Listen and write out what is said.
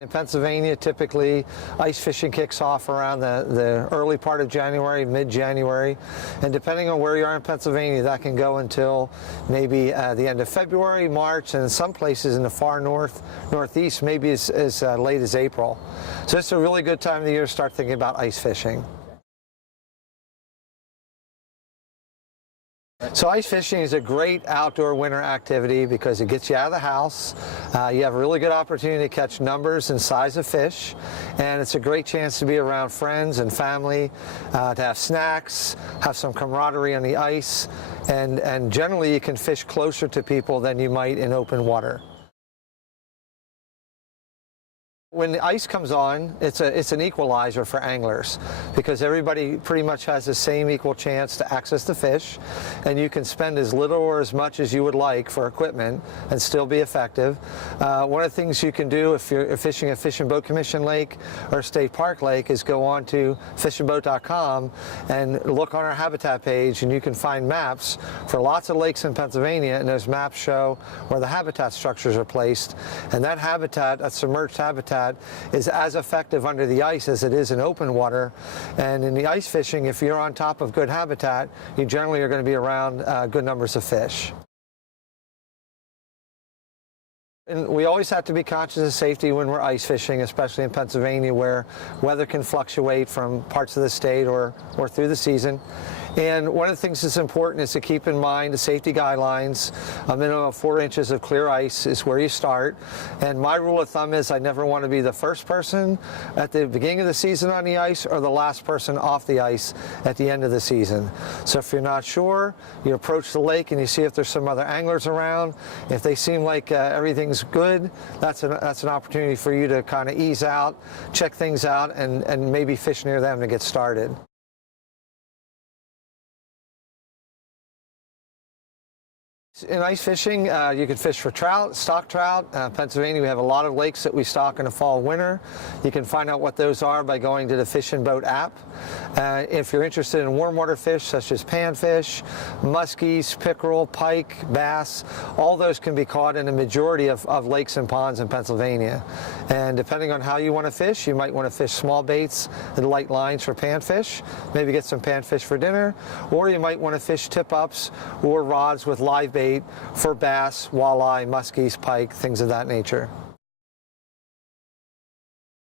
In Pennsylvania, typically ice fishing kicks off around the early part of January, mid-January, and depending on where you are in Pennsylvania, that can go until maybe the end of February, March, and in some places in the far northeast, maybe as late as April. So it's a really good time of the year to start thinking about ice fishing. So ice fishing is a great outdoor winter activity because it gets you out of the house. You have a really good opportunity to catch numbers and size of fish, and it's a great chance to be around friends and family, to have snacks, have some camaraderie on the ice, and generally you can fish closer to people than you might in open water. When the ice comes on, it's an equalizer for anglers because everybody pretty much has the same equal chance to access the fish, and you can spend as little or as much as you would like for equipment and still be effective. One of the things you can do if you're fishing a Fish and Boat Commission lake or a state park lake is go on to fishandboat.com and look on our habitat page, and you can find maps for lots of lakes in Pennsylvania, and those maps show where the habitat structures are placed, and that habitat, that submerged habitat, is as effective under the ice as it is in open water. And in the ice fishing, if you're on top of good habitat, you generally are going to be around good numbers of fish. And we always have to be conscious of safety when we're ice fishing, especially in Pennsylvania where weather can fluctuate from parts of the state or through the season. And one of the things that's important is to keep in mind the safety guidelines. A minimum of 4 inches of clear ice is where you start. And my rule of thumb is I never want to be the first person at the beginning of the season on the ice or the last person off the ice at the end of the season. So if you're not sure, you approach the lake and you see if there's some other anglers around. If they seem like everything's good, that's an opportunity for you to kind of ease out, check things out, and maybe fish near them to get started. In ice fishing, you can fish for trout, stock trout. Pennsylvania, we have a lot of lakes that we stock in the fall, winter. You can find out what those are by going to the Fish and Boat app. If you're interested in warm water fish such as panfish, muskies, pickerel, pike, bass, all those can be caught in a majority of lakes and ponds in Pennsylvania. And depending on how you want to fish, you might want to fish small baits and light lines for panfish, maybe get some panfish for dinner, or you might want to fish tip-ups or rods with live bait for bass, walleye, muskies, pike, things of that nature.